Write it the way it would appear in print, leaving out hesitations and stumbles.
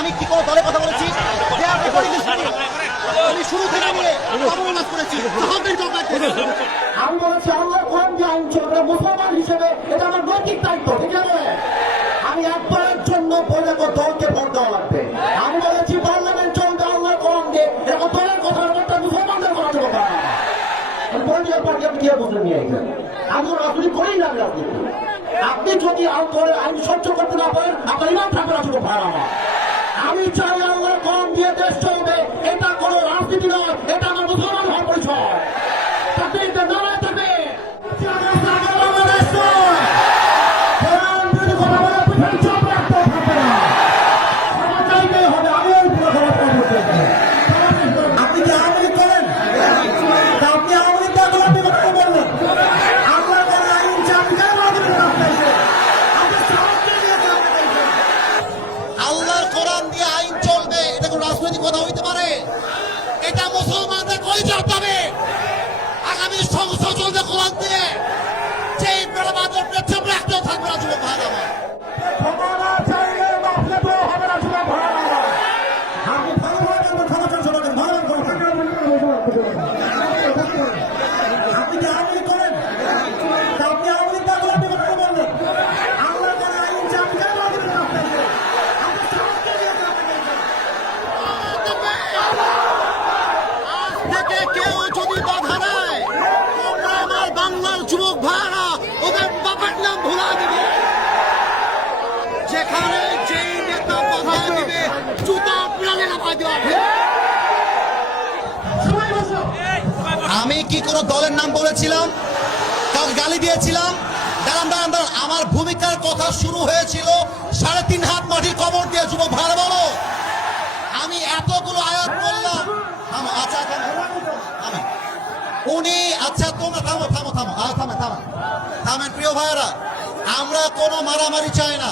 আমি কি কোনো দলে কথা বলেছি? আমি শুরু থেকে নিয়ে কবরনাথ করেছি। আমি বলেছি আল্লাহ কোরআন যে আইন চলবে মুসলমান হিসেবে এটা আমার নৈতিক দায়িত্ব, ঠিক আছে? আমি একবারের জন্য বৈরাগ্য দলকে ভোট দেওয়া লাগবে। আমি বলেছি পার্লামেন্ট চলবে আল্লাহ কোরআন দিয়ে, এরকম দলের কথা একটা মুসলমানদের কথা চলবে না। আমি পলিটিক্যাল পার্টি আপনি কি বুঝে নিয়ে আসবেন? আমি তো রাজনীতি করেই না রাজনীতি। আপনি যদি আইন সহ্য করতে না পারেন আপনার ইমান থাকবে না, শুধু ভাড়া আমার। আমি চাই আল্লাহ কোরআন দিয়ে দেশ চলবে, এটা কোনো রাজনীতি নয়, এটা আমার মুসলমান হওয়ার পরিচয়। তাতে এটা নারায় থাকবে বাংলাদেশ নয়। কোরআন যদি কথা বলে পিছনে চাপ রাখতে থাকবে না, ক্ষমা চাইতেই হবে। আমি ওই পুরো ক্ষমা করতে আপনি কি আওয়ামী লীগ করেন? তা আপনি আওয়ামী লীগ করে আপনি কথা বললেন আল্লাহ কোন আইন চাপি কেন রাখবেন না? আপনি সাহস দিয়ে আল্লাহর কোরআন দিয়ে আইন চলবে, এটা কোনো রাজনৈতিক কথা হইতে পারে? এটা মুসলমানদের কলিজার দাবি। আগামী সংসদ চলবে কোরআন দিয়ে, সেই বেড়াবাদের পেছন রাখতেও থাকবে না যুবক ভাই আমার। ক্ষমা না চাইলে বাপলে তো হবে না, শুধু ভাড়া না। আপনি ভালোভাবে ক্ষমা চান সবাইকে, ভালোভাবে ক্ষমা চান। আপনি কি আওয়ামী লীগ করেন? তা আপনি আওয়ামী লীগ করে আপনি কথা বললেন আল্লাহ কোন আইন চাপি কেন রাখবেন না? আপনি সাহস দিয়ে আজ থেকে কেউ যদি বাধা দেয়, তোমরা আমার বাংলার যুবক ভাইরা ওদের বাবার নাম ভুলা দিবে। যেখানে যেই নেতা বাধা দিবে জুতা প্রাণে নামাই দেওয়া হবে। আমি কি কোনো দলের নাম বলেছিলাম? কাউকে গালি দিয়েছিলাম? দাঁড়ান দাঁড়ান দাঁড়ান, আমার ভূমিকার কথা শুরু হয়েছিল 3.5 হাত মাটির কবর দিয়ে। যুবক ভাইরা বলো, আমি এতগুলো আয়াত বললাম। থামো, আচ্ছা থামেন উনি। আচ্ছা তোমরা থামো থামো থামো, থামেন প্রিয় ভাইয়েরা, আমরা কোনো মারামারি চাই না।